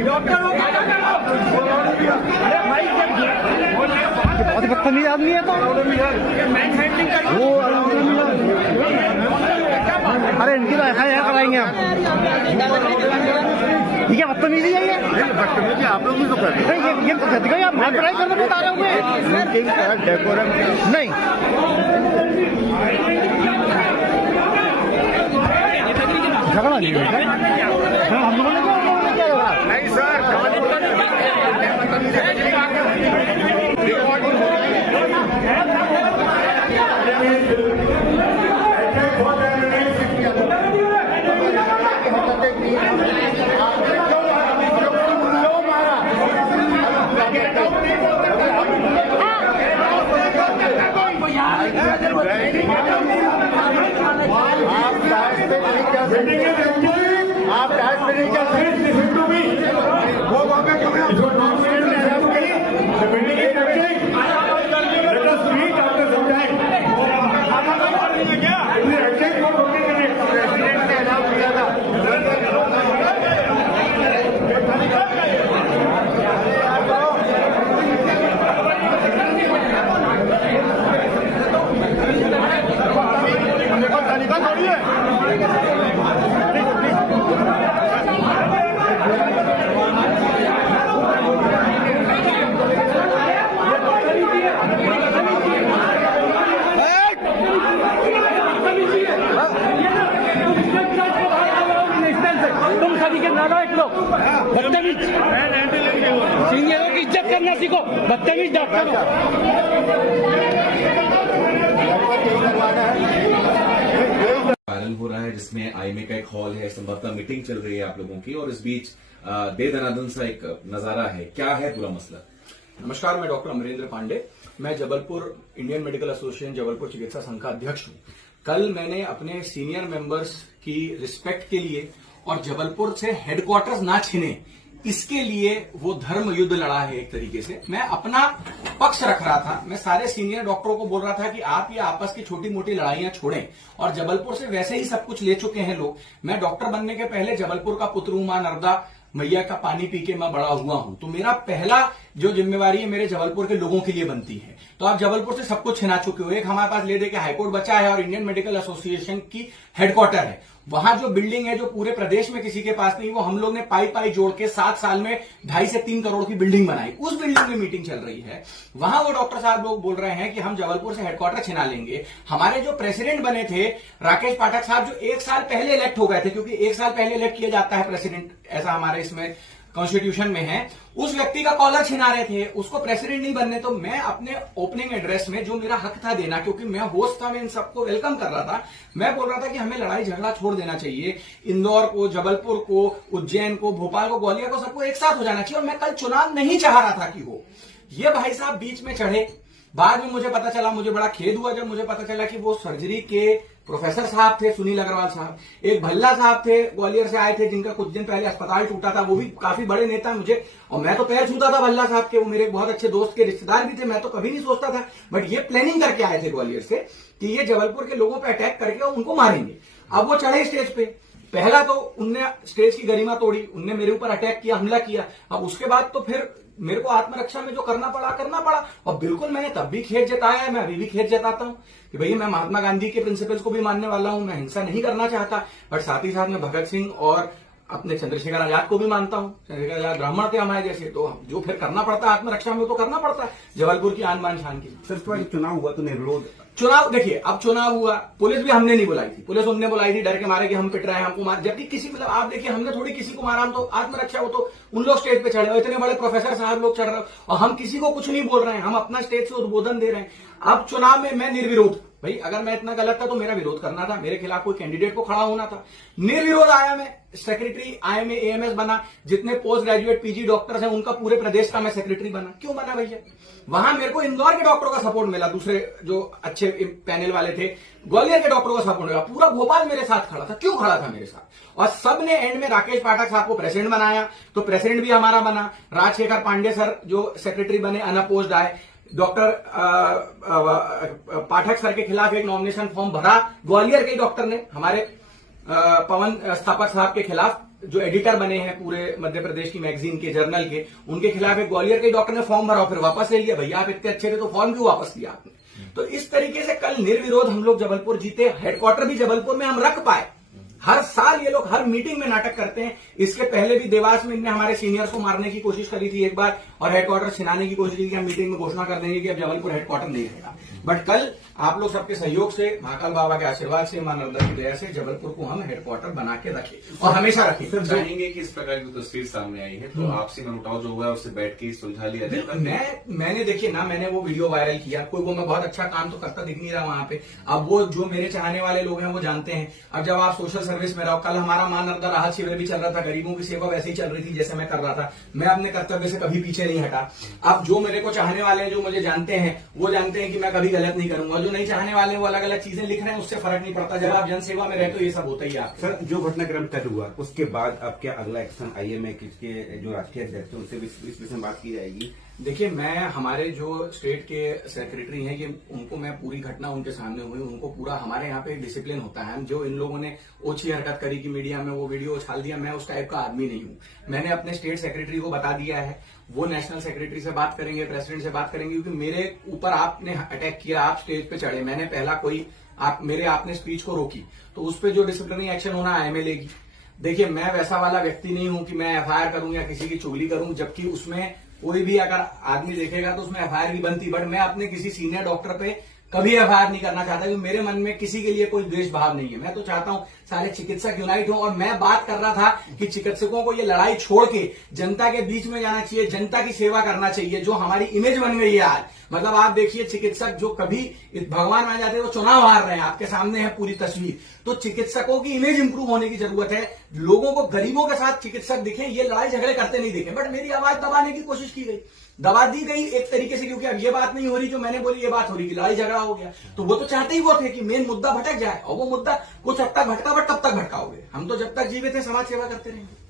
बहुत बदतमीज आदमी है तो वो अरे इनकी तो FIR कराएंगे हम। ये क्या बदतमीजी है? ये बदतमीजी आप लोग भी तो कर रहे हैं। ये तो कहते हैं आप मार पढ़ाई करने को बता रहे होंगे। डेकोरम नहीं झगड़ा नहीं है हम लोगों ने क्या झगड़ा नहीं सर। आप डांस में नहीं कर वो वहाँ पे तुम सभी के नालायक लोग बदतमीज सीनियरों की इज्जत करना सीखो। बदतमीज डॉक्टर वायरल हो रहा है जिसमें आईएमए का एक हॉल है, संभवतः मीटिंग चल रही है आप लोगों की, और इस बीच दे दनादन सा एक नजारा है। क्या है पूरा मसला? नमस्कार, मैं डॉक्टर अमरेंद्र पांडे। मैं Jabalpur Indian medical association Jabalpur चिकित्सा संघ का अध्यक्ष हूं। कल मैंने अपने सीनियर मेंबर्स की रिस्पेक्ट के लिए और जबलपुर से हेडक्वार्टर्स ना छिने इसके लिए वो धर्म युद्ध लड़ा है। एक तरीके से मैं अपना पक्ष रख रहा था। मैं सारे सीनियर डॉक्टरों को बोल रहा था कि आप ये आपस की छोटी मोटी लड़ाइयां छोड़ें, और जबलपुर से वैसे ही सब कुछ ले चुके हैं लोग। मैं डॉक्टर बनने के पहले जबलपुर का पुत्र हूं, मां नर्मदा मैया का पानी पी के मैं बड़ा हुआ हूं। तो मेरा पहला जो जिम्मेवारी है मेरे जबलपुर के लोगों के लिए बनती है। तो आप जबलपुर से सब कुछ छिना चुके हो। एक हमारे पास ले दे के हाईकोर्ट बचा है और इंडियन मेडिकल एसोसिएशन की हेडक्वार्टर है। वहां जो बिल्डिंग है जो पूरे प्रदेश में किसी के पास नहीं, वो हम लोग ने पाई जोड़ के 7 साल में 2.5 से 3 करोड़ की बिल्डिंग बनाई। उस बिल्डिंग में मीटिंग चल रही है। वहां वो डॉक्टर साहब लोग बोल रहे हैं कि हम जबलपुर से हेडक्वार्टर छिना लेंगे। हमारे जो प्रेसिडेंट बने थे राकेश पाठक साहब, जो 1 साल पहले इलेक्ट हो गए थे, क्योंकि 1 साल पहले इलेक्ट किया जाता है प्रेसिडेंट, ऐसा हमारे इसमें कॉन्स्टिट्यूशन में है। उस व्यक्ति का कॉलर छिना रहे थे, उसको प्रेसिडेंट नहीं बनने। तो मैं अपने ओपनिंग एड्रेस में जो मेरा हक था देना, क्योंकि मैं होस्ट था, मैं इन सबको वेलकम कर रहा था, मैं बोल रहा था कि हमें लड़ाई झगड़ा छोड़ देना चाहिए। इंदौर को, जबलपुर को, उज्जैन को, भोपाल को, ग्वालियर को, सबको एक साथ हो जाना चाहिए। और मैं कल चुनाव नहीं चाह रहा था कि हो। ये भाई साहब बीच में चढ़े। बाद में मुझे पता चला, मुझे बड़ा खेद हुआ जब मुझे पता चला कि वो सर्जरी के प्रोफेसर साहब थे, सुनील अग्रवाल साहब। एक भल्ला साहब थे, ग्वालियर से आए थे, जिनका कुछ दिन पहले अस्पताल टूटा था। वो भी काफी बड़े नेता मुझे, और मैं तो पैर छूता था भल्ला साहब के। वो मेरे बहुत अच्छे दोस्त के रिश्तेदार भी थे। मैं तो कभी नहीं सोचता था, बट ये प्लानिंग करके आए थे ग्वालियर से कि ये जबलपुर के लोगों पर अटैक करके उनको मारेंगे। अब वो चढ़े स्टेज पे। पहला तो उनने स्टेज की गरिमा तोड़ी, उनने मेरे ऊपर अटैक किया, हमला किया। अब उसके बाद तो फिर मेरे को आत्मरक्षा में जो करना पड़ा। और बिल्कुल मैंने तब भी खेद जताया है, मैं अभी भी खेद जताता हूं कि भैया मैं महात्मा गांधी के प्रिंसिपल्स को भी मानने वाला हूं। मैं हिंसा नहीं करना चाहता, बट साथ ही साथ मैं भगत सिंह और अपने चंद्रशेखर आजाद को भी मानता हूं। चंद्रशेखर आजाद ब्राह्मण थे हमारे जैसे, तो जो फिर करना पड़ता है आत्मरक्षा में, वो तो करना पड़ता है जबलपुर की आन बान शान की। सर चुनाव हुआ तो निर्विरोध चुनाव, देखिए अब चुनाव हुआ, पुलिस भी हमने नहीं बुलाई थी। पुलिस उनने बुलाई थी डर के मारे कि हम पिट रहे हैं, हमको मार। जबकि किसी, मतलब आप देखिए, हमने थोड़ी किसी को मारा। हम तो आत्मरक्षा, वो तो उन लोग स्टेज पे चढ़े और इतने बड़े प्रोफेसर साहब लोग चढ़ रहे, और हम किसी को कुछ नहीं बोल रहे हैं। हम अपना स्टेज से उद्बोधन दे रहे हैं। अब चुनाव में मैं निर्विरोध, भाई अगर मैं इतना गलत था तो मेरा विरोध करना था, मेरे खिलाफ कोई कैंडिडेट को खड़ा होना था। निर्विरोध आया, मैं सेक्रेटरी आईएमए एएमएस बना। जितने पोस्ट ग्रेजुएट पीजी डॉक्टर्स हैं उनका पूरे प्रदेश का मैं सेक्रेटरी बना। क्यों बना भैया? वहां मेरे को इंदौर के डॉक्टरों का सपोर्ट मिला, दूसरे जो अच्छे पैनल वाले थे। ग्वालियर के डॉक्टरों का सपोर्ट मिला। पूरा भोपाल मेरे साथ खड़ा था। क्यों खड़ा था मेरे साथ? और सबने एंड में राकेश पाठक साहब को प्रेसिडेंट बनाया, तो प्रेसिडेंट भी हमारा बना। राजशेखर पांडे सर जो सेक्रेटरी बने, अनअपोज्ड आए। डॉक्टर पाठक सर के खिलाफ एक नॉमिनेशन फॉर्म भरा ग्वालियर के डॉक्टर ने, हमारे पवन स्थापक साहब के खिलाफ जो एडिटर बने हैं पूरे मध्य प्रदेश की मैगजीन के, जर्नल के, उनके खिलाफ एक ग्वालियर के डॉक्टर ने फॉर्म भरा, फिर वापस ले लिया। भैया आप इतने अच्छे थे तो फॉर्म क्यों वापस लिया आपने? तो इस तरीके से कल निर्विरोध हम लोग जबलपुर जीते, हेडक्वार्टर भी जबलपुर में हम रख पाए। हर साल ये लोग हर मीटिंग में नाटक करते हैं। इसके पहले भी देवास में इनने हमारे सीनियर्स को मारने की कोशिश करी थी एक बार, और हेडक्वार्टर छिनाने की कोशिश की कि हम मीटिंग में घोषणा कर देंगे कि अब जबलपुर हेडक्वार्टर नहीं रहेगा। बट कल आप लोग सबके सहयोग से, महाकाल बाबा के आशीर्वाद से, मां नर्मदा की दया से जबलपुर को हम हेडक्वार्टर बना के रखे और हमेशा रखें। सर चाहेंगे कि इस प्रकार की तस्वीर सामने आई है तो आपसी मनमुटाव जो हुआ है उससे बैठ के सुलझा लिया जाए। मैंने देखिए ना, मैंने वो वीडियो वायरल किया, कोई वो मैं बहुत अच्छा काम तो करता दिख नहीं रहा वहां पे। अब वो जो मेरे चाहने वाले लोग हैं वो जानते हैं। अब जब आप सोशल सर्विस में रहो, कल हमारा मां नर्मदा राहत शिविर भी चल रहा था, गरीबों की सेवा वैसे ही चल रही थी जैसे मैं कर रहा था। मैं अपने कर्तव्य से कभी पीछे नहीं हटा। अब जो मेरे को चाहने वाले हैं, जो मुझे जानते हैं, वो जानते हैं कि मैं कभी गलत नहीं करूंगा। जो नहीं चाहने वाले वो अलग अलग चीजें लिख रहे हैं, उससे फर्क नहीं पड़ता। जब आप जनसेवा में रहते हो ये सब होता ही है। सर, जो घटनाक्रम तय हुआ उसके बाद अब क्या अगला एक्शन आईएमए के जो राष्ट्रीय अध्यक्ष हैं उनसे भी इस विषय में बात की जाएगी? देखिए, मैं हमारे जो स्टेट के सेक्रेटरी हैं, ये उनको मैं पूरी घटना उनके सामने हुई, उनको पूरा, हमारे यहाँ पे डिसिप्लिन होता है। जो इन लोगों ने ओछी हरकत करी कि मीडिया में वो वीडियो उछाल दिया, मैं उस टाइप का आदमी नहीं हूँ। मैंने अपने स्टेट सेक्रेटरी को बता दिया है, वो नेशनल सेक्रेटरी से बात करेंगे, प्रेसिडेंट से बात करेंगे, क्योंकि मेरे ऊपर आपने अटैक किया, आप स्टेज पे चढ़े, मैंने पहला कोई आपने स्पीच को रोकी, तो उस पर जो डिसिप्लिनरी एक्शन होना आईएमए लेगी। देखिए, मैं वैसा वाला व्यक्ति नहीं हूं कि मैं एफआईआर करूं या किसी की चुगली करूं, जबकि उसमें कोई भी अगर आदमी देखेगा तो उसमें एफआईआर भी बनती। बट मैं अपने किसी सीनियर डॉक्टर पे कभी एफआईआर नहीं करना चाहता, क्योंकि मेरे मन में किसी के लिए कोई द्वेष भाव नहीं है। मैं तो चाहता हूं सारे चिकित्सक यूनाइट हो। और मैं बात कर रहा था कि चिकित्सकों को ये लड़ाई छोड़ के जनता के बीच में जाना चाहिए, जनता की सेवा करना चाहिए। जो हमारी इमेज बन गई है आज, मतलब आप देखिए, चिकित्सक जो कभी भगवान मान जाते हैं वो चुनाव हार रहे हैं, आपके सामने है पूरी तस्वीर। तो चिकित्सकों की इमेज इंप्रूव होने की जरूरत है। लोगों को, गरीबों के साथ चिकित्सक दिखे, ये लड़ाई झगड़े करते नहीं दिखे। बट मेरी आवाज दबाने की कोशिश की गई, दबा दी गई एक तरीके से, क्योंकि अब ये बात नहीं हो रही जो मैंने बोली, ये बात हो रही कि लड़ाई झगड़ा हो गया। तो वो तो चाहते ही वो थे कि मेन मुद्दा भटक जाए, और वो मुद्दा कुछ हद तक भटका, बट कब तक भटकाओगे? हम तो जब तक जीवित हैं समाज सेवा करते रहेंगे।